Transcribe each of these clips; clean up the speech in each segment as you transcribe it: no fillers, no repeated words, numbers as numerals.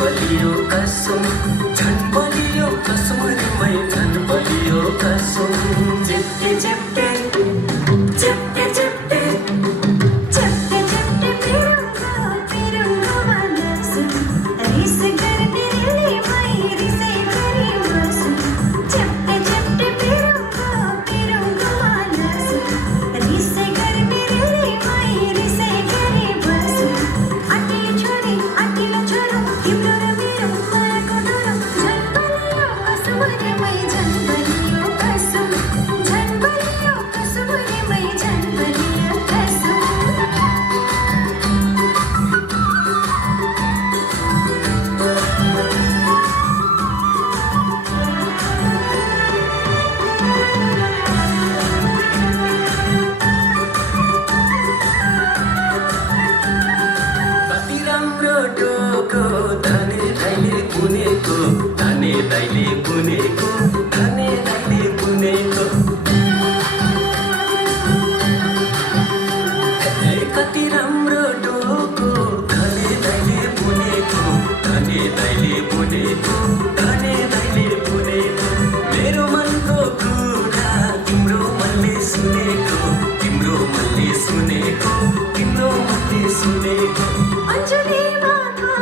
बलियो कसम झन बलियो कसम मै झन बलियो कसम चिप्टे चिप्टे चिप्टे चिप्टे चपटे चपटे पिरुंगो मनसु रिस करने ले मैं रिसे करी बसु चपटे चपटे पिरुंगो मनसु रिसे करने ले मैं रिसे करी बसु अटिल छोरो तिम्रो र मेरो मायाको डोरो झन बलियो कसम रे मैं झन बलियो कसम रे मैं झन बलियो कसम कति राम्रो टोको धने दाइले बुनेको धने दाइले बुनेको धने दाइले बुनेको कति राम्रो टोको धने दाइले बुनेको धने दाइले बुनेको धने दाइले बुनेको मेरो मनको कुरा तिम्रो मनले सुनेको तिम्रो मनले सुनेको तिम्रो मनले सुनेको अंजलि माथा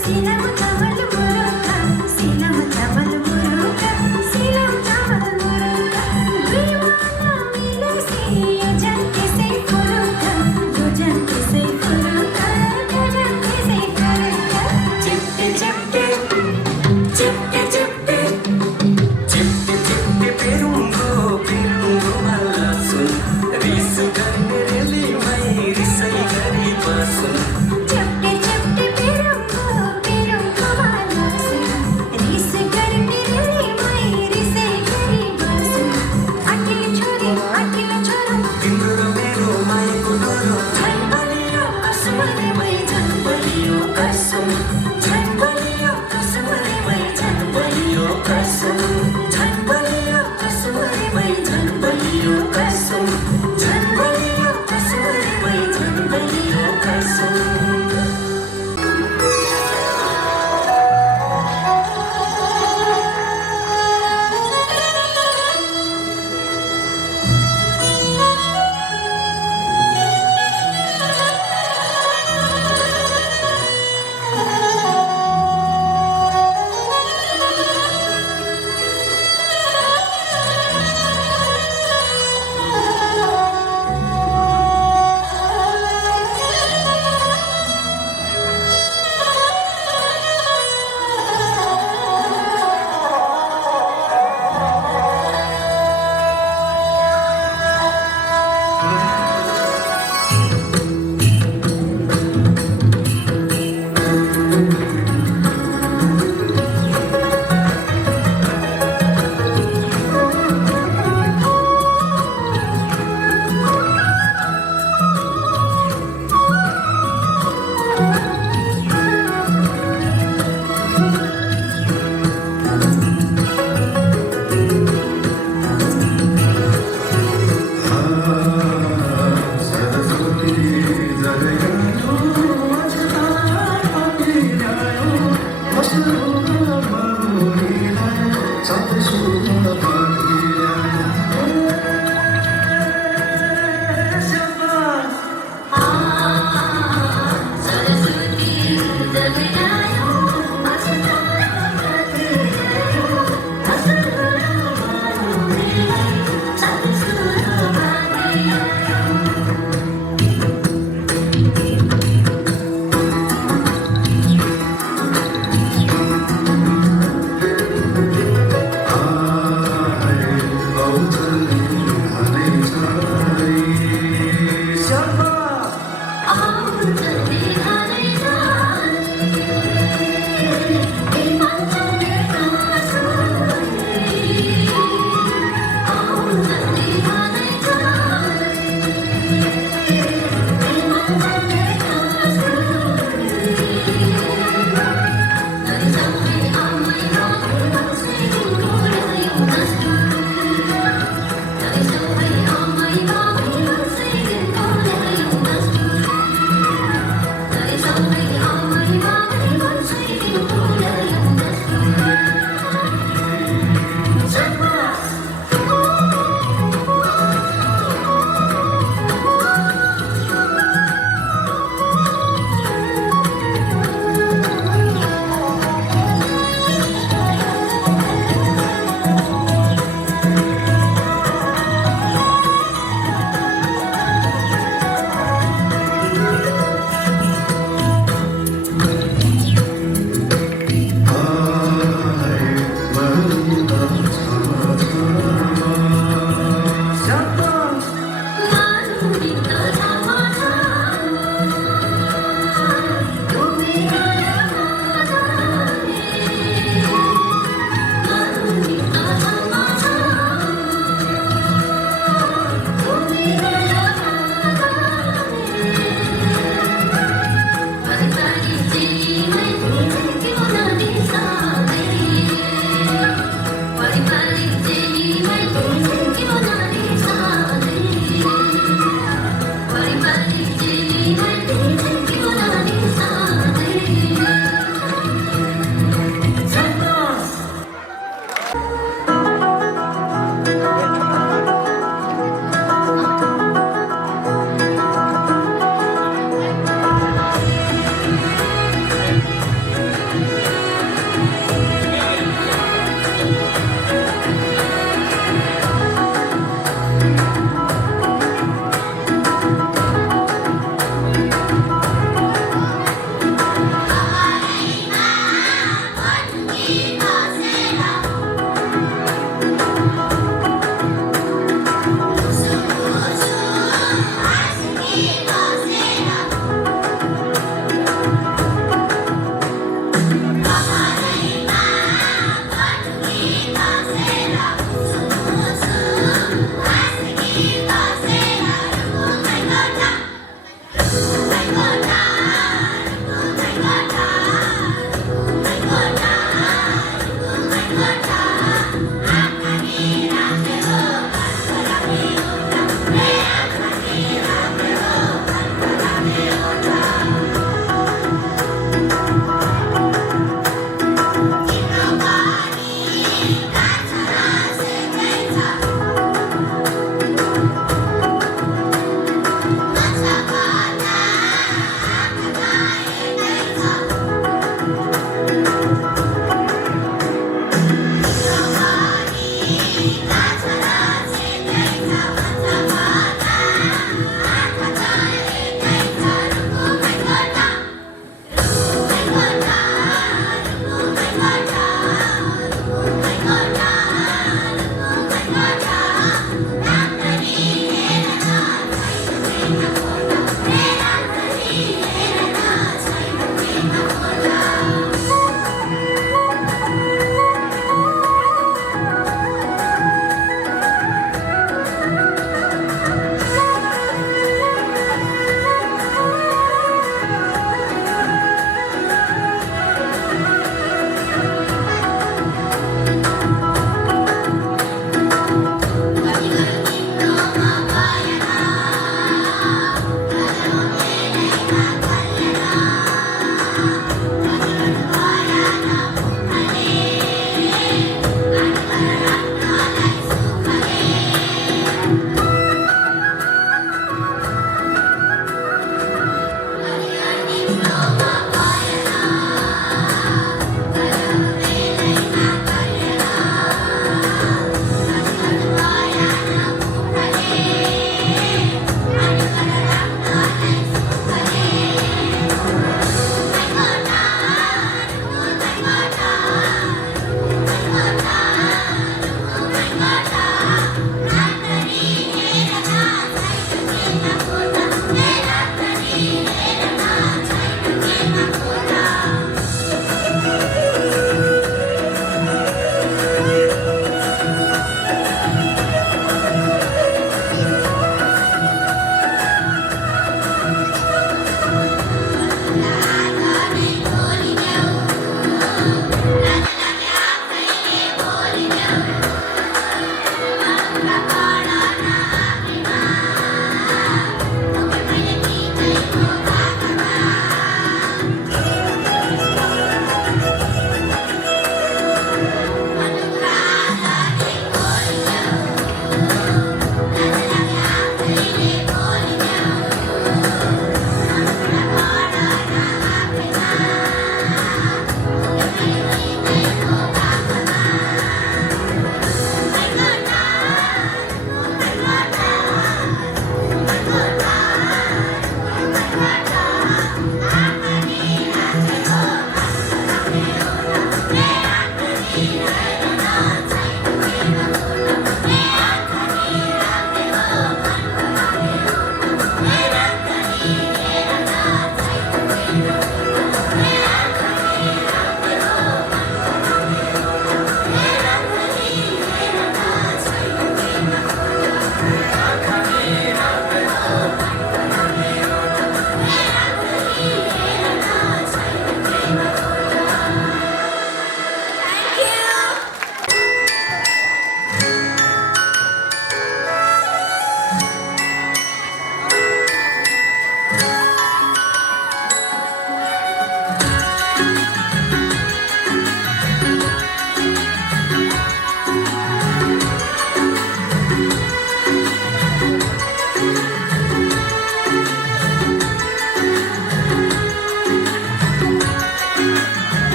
सीलम चावल मुरुका सीलम चावल मुरुका सीलम चावल मुरुका दीवाना मिले से जन के से फुरुका जो जन के से फुरुका जो जन के से फुरुका चिप्टे चिप्टे चिप्टे चिप्टे चिप्टे चिप्टे पेरुंगो माला सुन रिस गर्ने रेली मै रिसै गरी बसुन चपटे चपटे पिरुंगो मनसु रिस करने ले मैं रिसे करी बसु अटिल छोरो तिम्रो र मेरो मायाको डोरो झन बलियो कसम रे मै झन बलियो कसम झन बलियो कसम रे मै झन बलियो कसम झन बलियो कसम रे मै झन बलियो कसम झन बलियो कसम रे मै झन बलियो कसम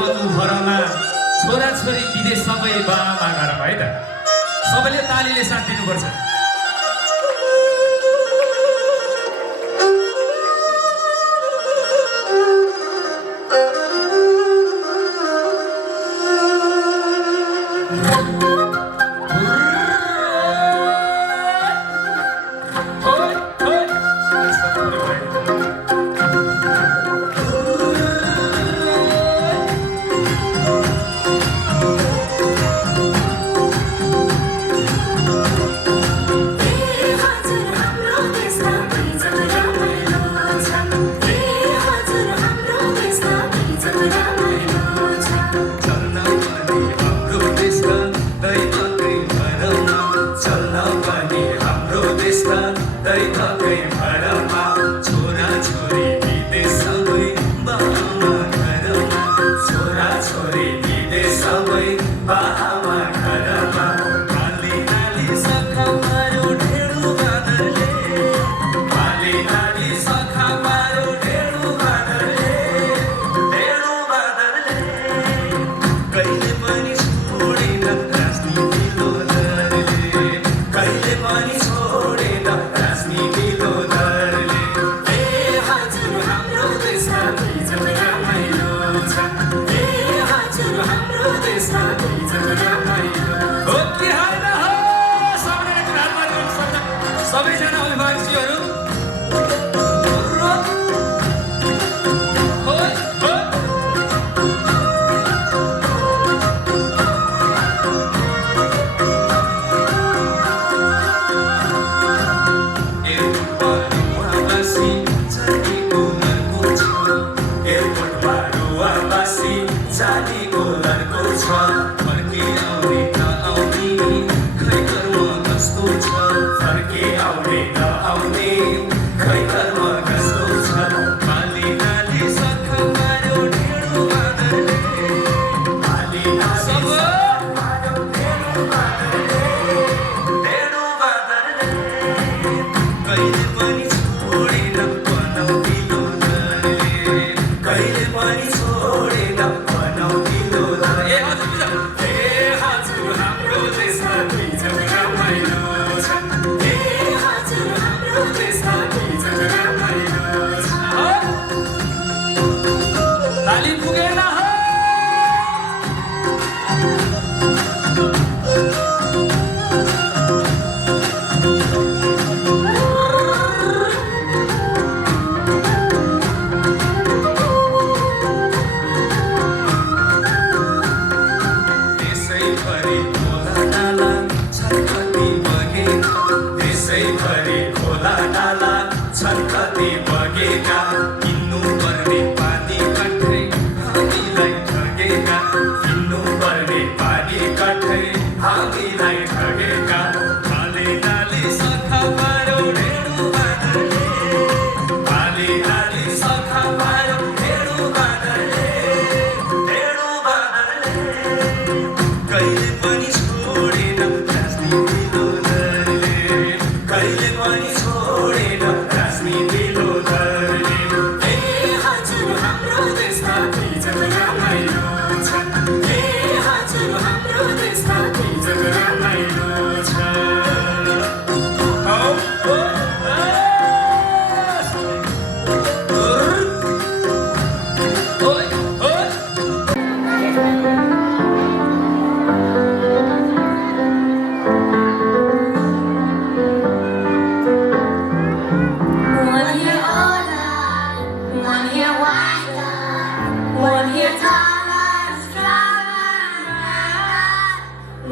भरमा छोराछोरी विदेश सबै बामा घर है त सबैले तालीले साथ दिनुपर्छ सबैजना अभिभावकजीहरू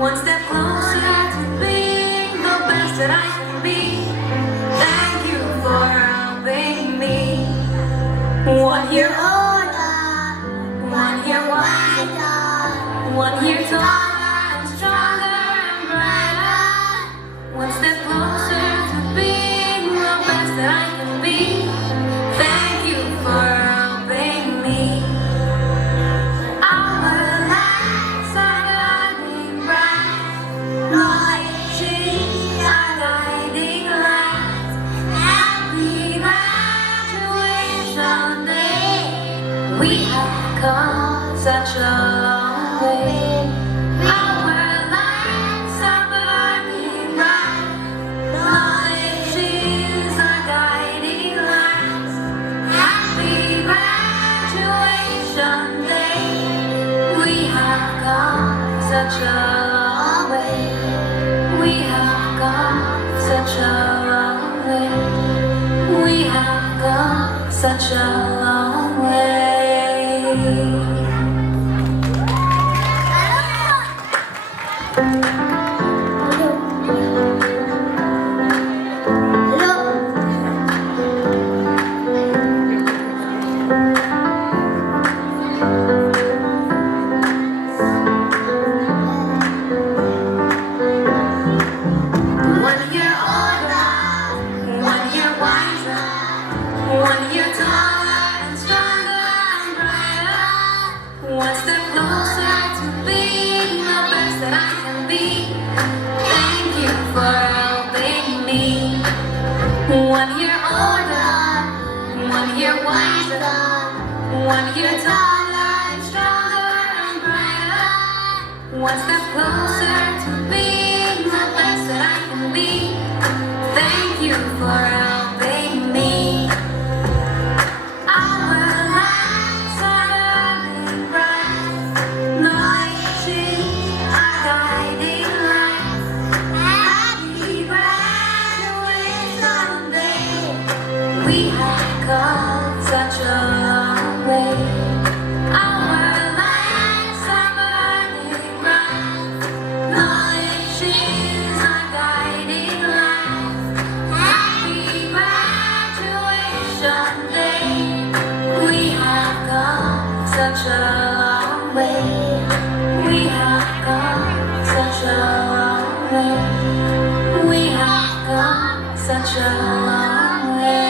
One step closer to being the best that I can be. Thank you for helping me. 1 year older, 1 year wiser, 1 year taller and stronger and brighter. One step closer to being the best that I can be. Thank you for helping me. Our lives are guiding bright, lighting our guiding lights. Happy graduation day. We have come such a long way. Our lives are burning bright. Knowledge is our guiding light. Happy graduation day. We have come such a long way. We have come such a long way. We have come such a long way. One year older, 1 year wiser, 1 year taller and stronger and brighter. One step closer to being the best that I can be. Thank you for helping me. 1 year older, 1 year wiser, 1 year taller and stronger and brighter. One step closer to being the best that I can be. Thank you for helping me. Our lives are burning bright. Knowledge is our guiding light. Happy graduation day. We have come such a long way. Our lives are burning bright. Knowledge is our guiding light. Happy graduation day. We have come such a long way. We have come such a long way. We have come such a long way.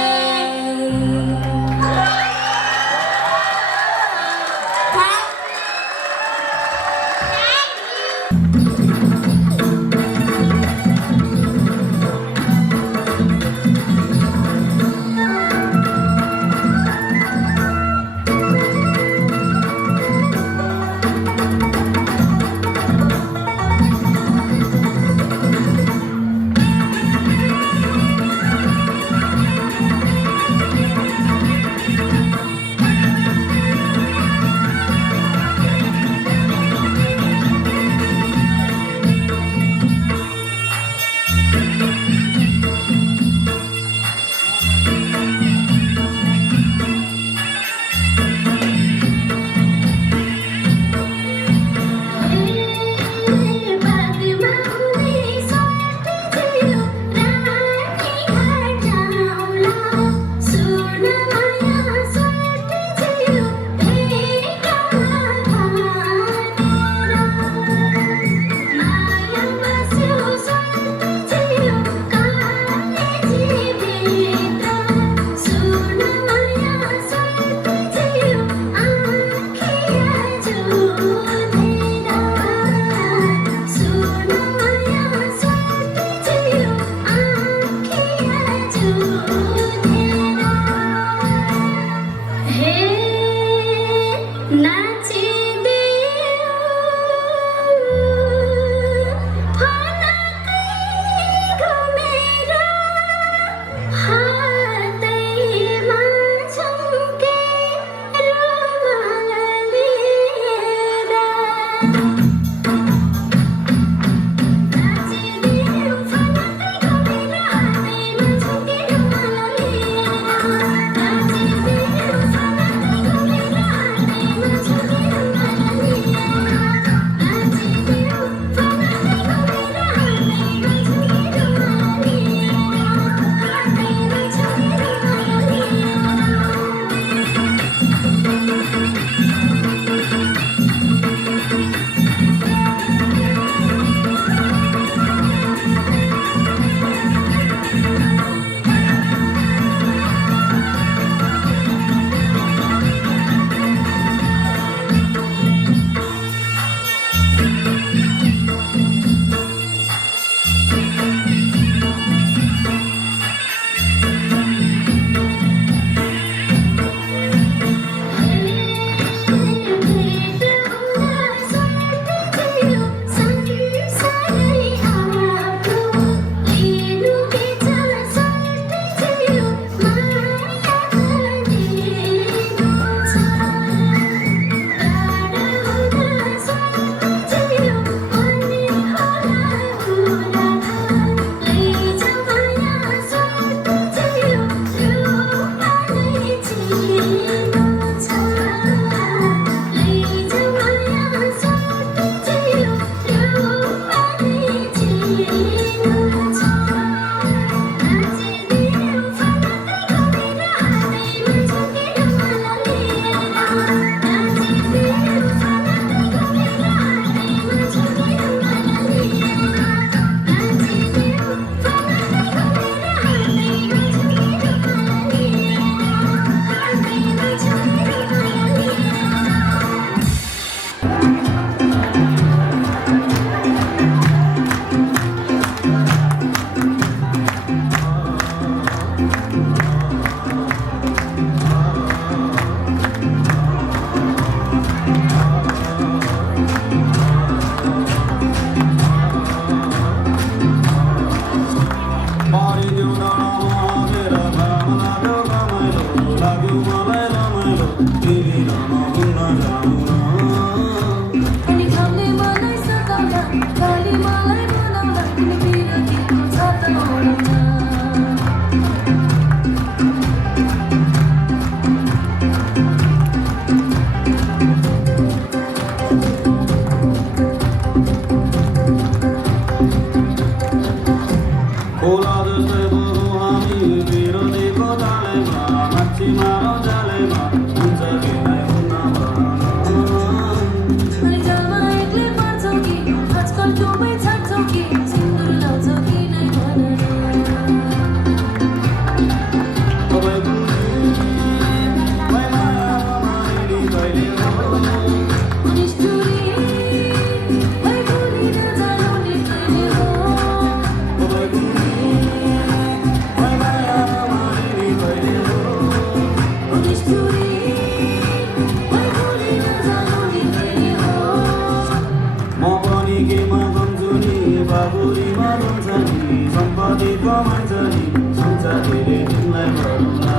रमाइन्छ नि सुन्छ धेरै तिमीलाई भरौँला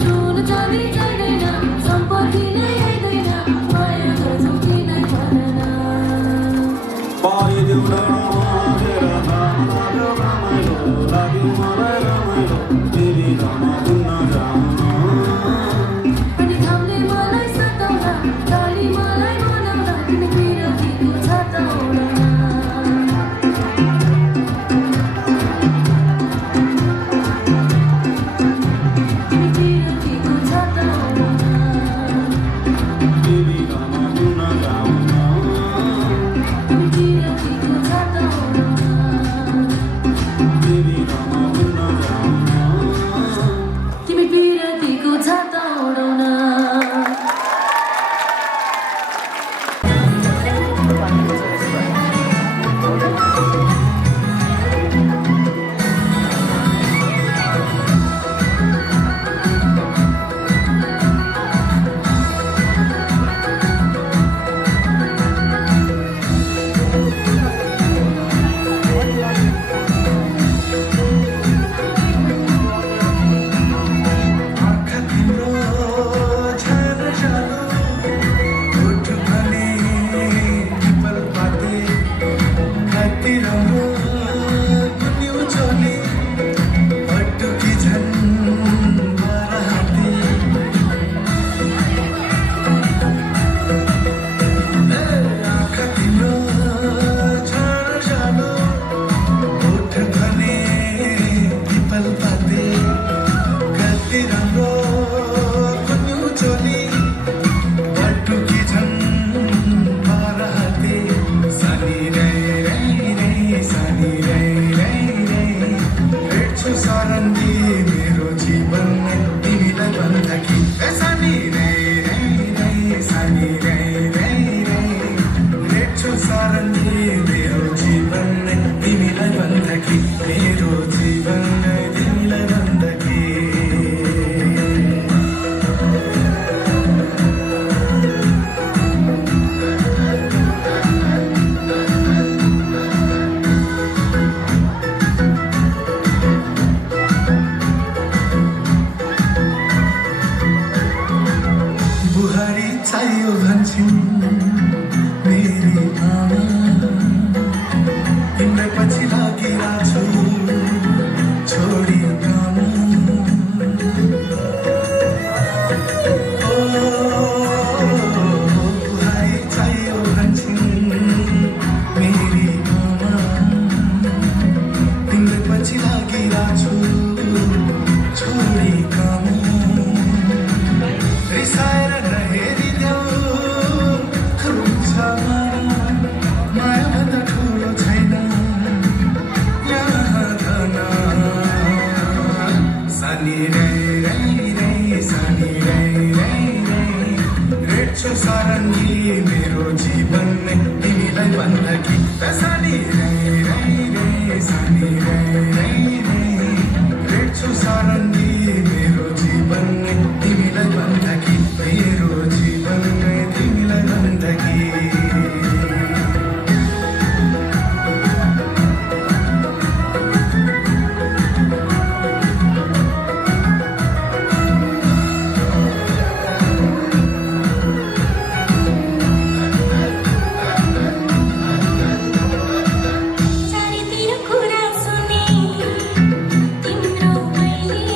सुन चाँदी चाहिँदैन सम्पत्ति नै आइदैन माया गर्छौ किन भन पारिदेऊ न तेरा नाम लाग्यो रमाइलो लाग्यो मलाई रमाइलो तिमी घरमा घुम्न जाउँ अनि घामले मलाई सताउँदा गाली मलाई बनाउँदा तिमी विरतीको छाता ओढ्न तिमी विरतीको छाता ओढ्न तिमी घरमा घुम्न जाउँ तिमी विरतीको छाता ओढ्न तिमी घरमा घुम्न जाउँ तिमी विरतीको छाता ओढ्न आँखा तिम्रो छान जानु होठ भने पिपल पाते कति राम्रो गुन्यौ चोली पटुकी झन् बराते आँखा तिम्रो छान जानु होठ भने पिपल पाते कति राम्रो गुन्यौ चोली पटुकी झन् बराते सानी रे सानी रे भेट्छु सारङ्गी मेरो जीवन तिमीलाई भन्दा कि सानी रे सानी रे भेट्छु सारङ्गी मेरो जीवन तिमीलाई भन्दा कि मेरो जीवन तिमीलाई भन्दा कि बुहारी चाहियो भन्छन् मेरी आमा तिम्रै पछि लागिरहेछु छोडी काम बुहारी चाहियो भन्छन् मेरी आमा तिम्रै पछि लागिरहेछु छोडी काम रिसाएर नहेरिदेऊ रुन्छ माया भन्दा ठुलो छैन यहाँ धन सानी रे सानी रे भेट्छु सारङ्गी मेरो जीवन तिमीलाई भन्दा कि सानी रे सानी रे भेट्छु सारङ्गी मेरो जीवन तिमीलाई भन्दा कि मेरो जीवन तिमीलाई भन्दा कि चारैतिर कुरा सुने तिम्रो मैले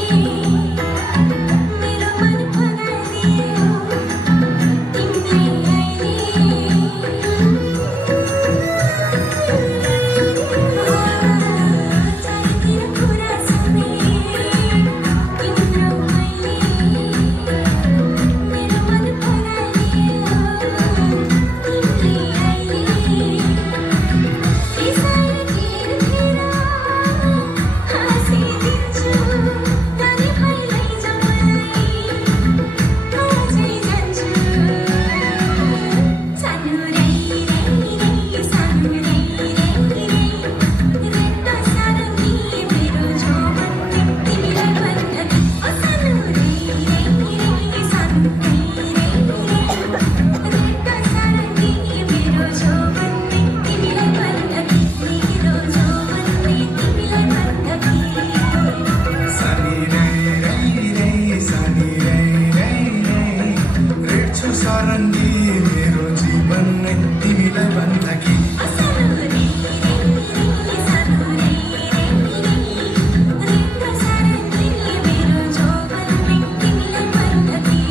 कारण नि मेरो जीवन नै तिमीलाई भन्दा कि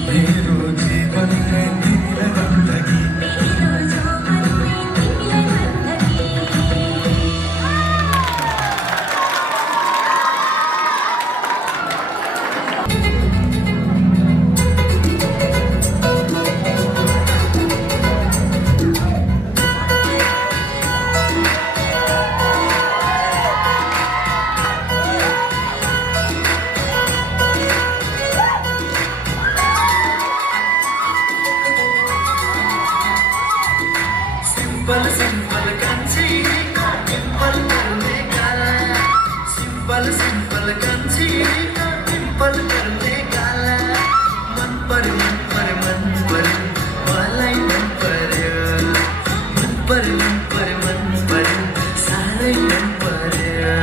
मेरो जीवन नै तिमीलाई भन्दा कि सिंपल सिंपल कान्छी डिम्पल गर्ने गाला सिंपल सिंपल कान्छी डिम्पल गर्ने गाला मन पर्यो मन पर्यो मन पर्यो मलाई मन पर्यो मन पर्यो मन पर्यो मन पर्यो साह्रै मन पर्यो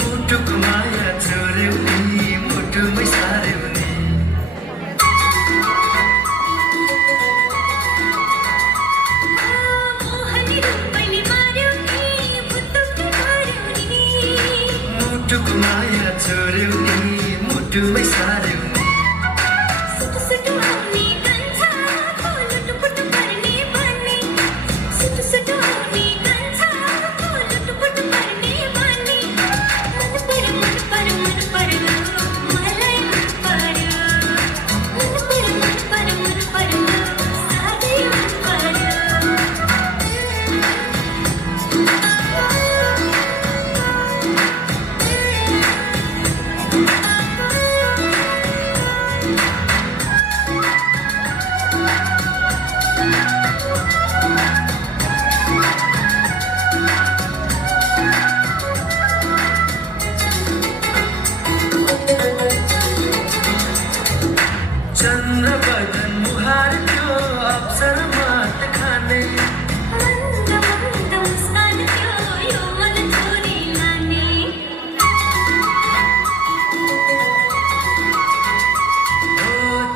मुटुको माया छोड्यौ नि मुटुमै सार्यौ नि मुटुको माया छोड्यौ नि मुटुमै सार्यौ नि चन्द्र बदन मुहार त्यो अप्सर मात खाने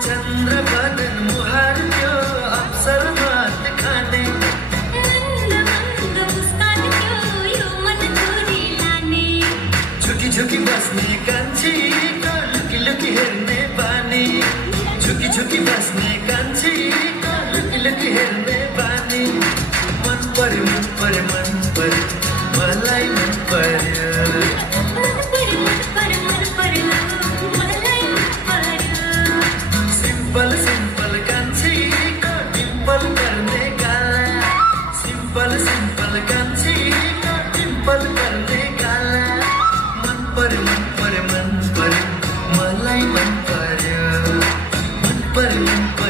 चन्द्र बदन मुहार त्यो अप्सर मात खाने झुकी झुकी बस्ने कान्छी लुकी लुकी हेर्ने बानी झुकी झुकी बस्ने कान्छी लुकी लुकी हेर्ने बानी मन पर्यो मन पर्यो मन पर्यो मलाई मन पर्यो सिंपल सिंपल कान्छी डिम्पल गर्ने गाला सिंपल सिंपल कान्छी डिम्पल गर्ने गाला मन पर्यो मन पर्यो मन पर्यो मलाई मन पर्यो मन पर्यो मन पर्यो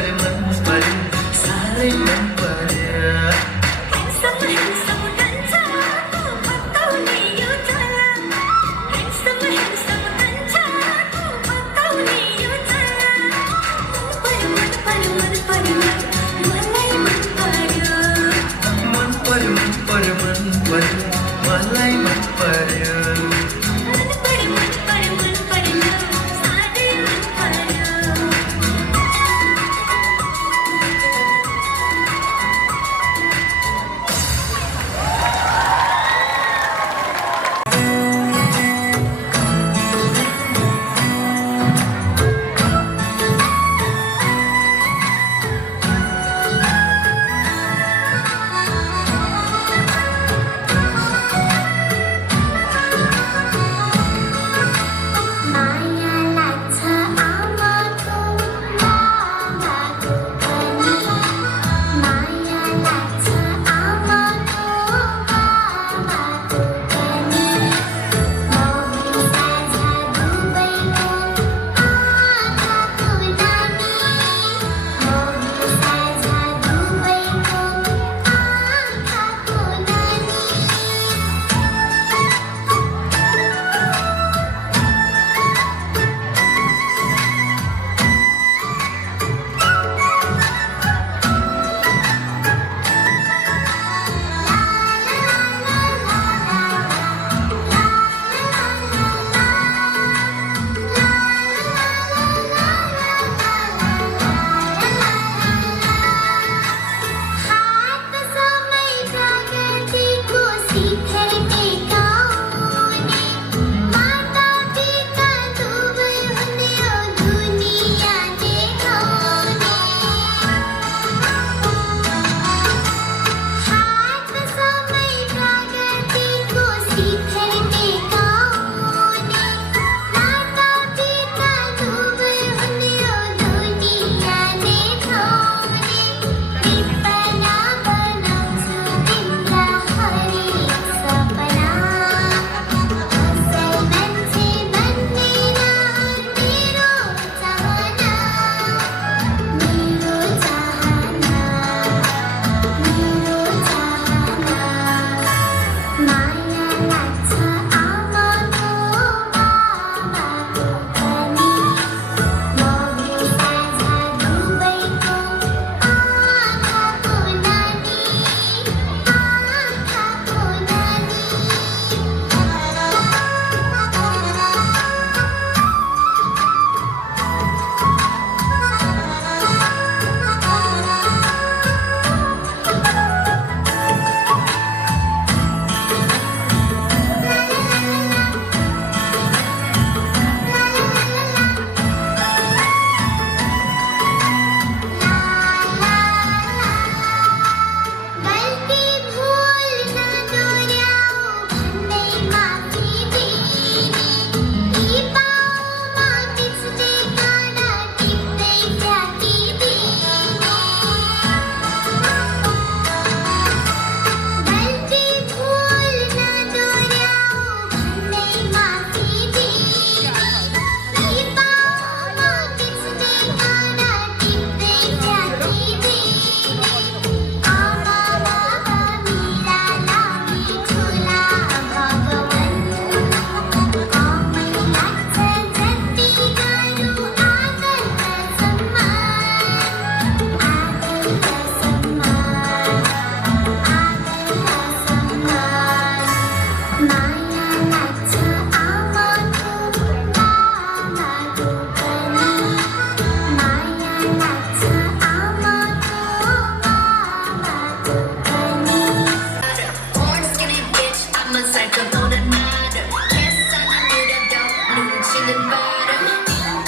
bottom.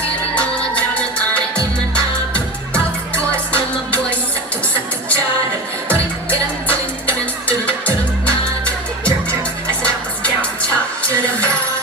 You don't know the drama, I'm in my album. Of course, now my boys suck the charter. But it get up, to the matter. I said I was down, top to the bottom.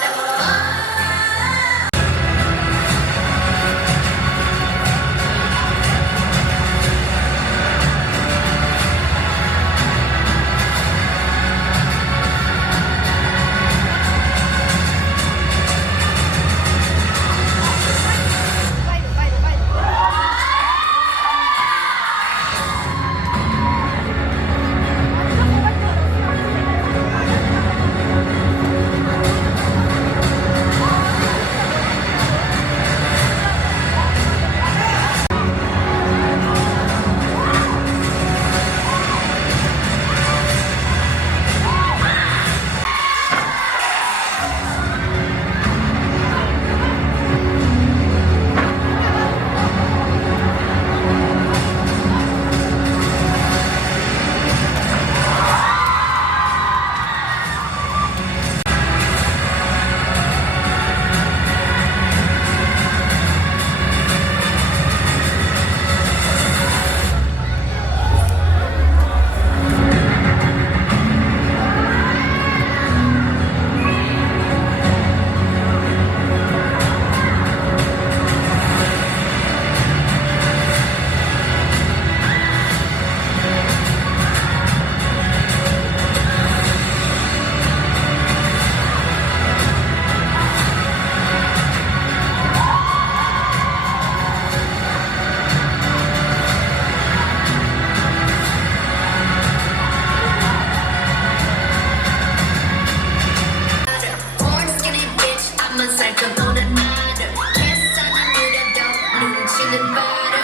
Born skinny bitch, I'm a psycho, don't it matter? Yes, I knew that dog, knew she did better.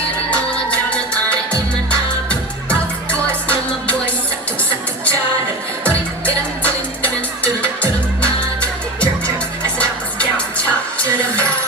You don't know the drama, I'm in my album. Of course, now my boys suck the charter. But it get up, to the matter. I said I was down, top to the bottom.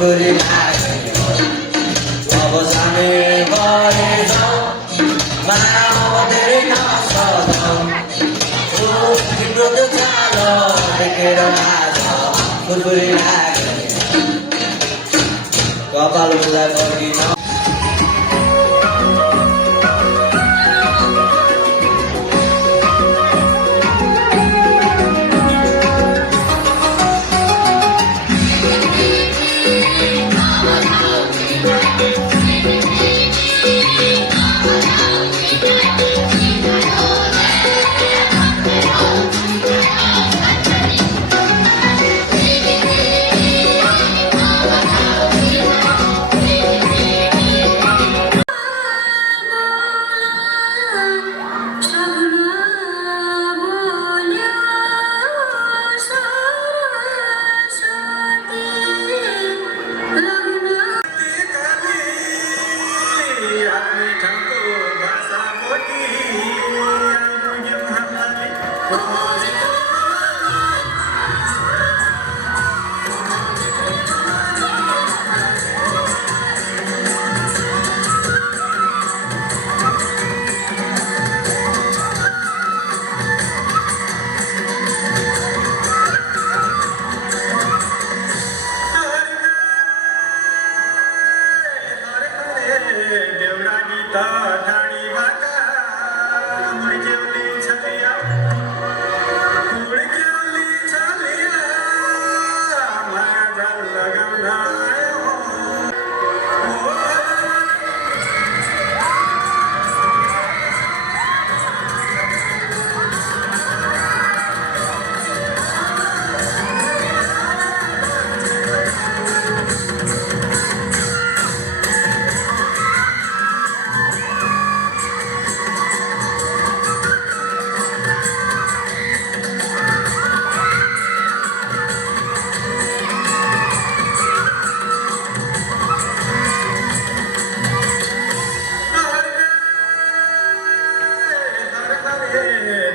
Furfuri लाग्यो अब सामेल गरेछौ माया धेरै नसधौ तिम्रो त्यो चालो देखेर नाच फुरफुरी लाग्यो कपाल उसलाई फर्किन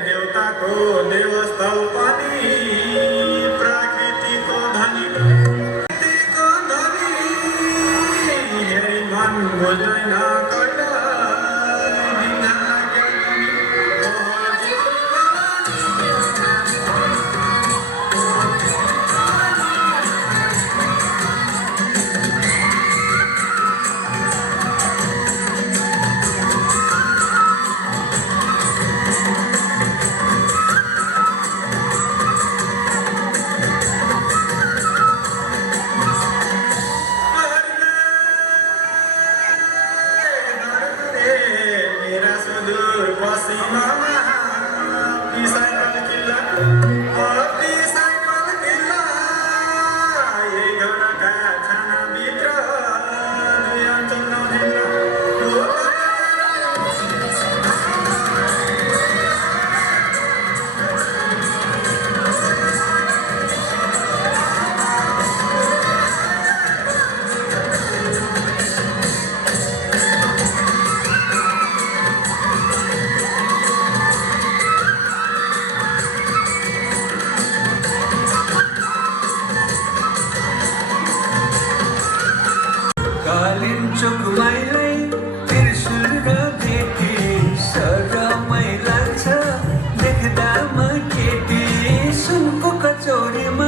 देवताको देवस्थल पनि प्रकृतिको धनी हेरी मन बुझ्दैन चोकमाईलाई त्रिशुल र भेटी सरमै लाग्छ देख्दा म केटी सुनको कचौरीमा